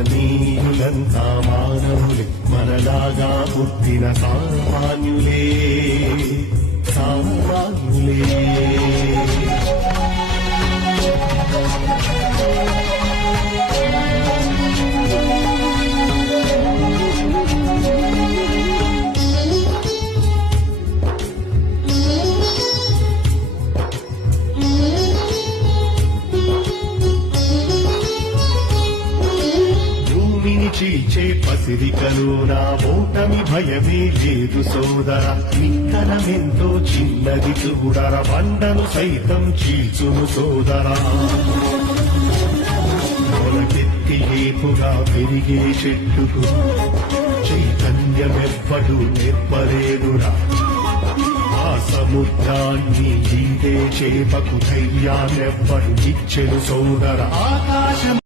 మహనీయులంతా మానవులే మనలాగా పుట్టిన సామాన్యులే సామాన్యులే. చీల్చే పసిరికలు నా ఓటమి భయమే లేదు సోదర, నిక్కరమెంతో చిన్నది చూడర, బండను సైతం చీల్చును సోదరా. మొలకెత్తి ఏపుగా పెరిగే చెట్టుకు చైతన్యమెవ్వడు నెప్పలేదురా. ఆ సముద్రాన్ని ఈదే చేపకు ధైర్యాన్నెవ్వడు ఇచ్చెను సోదర. ఆకాశం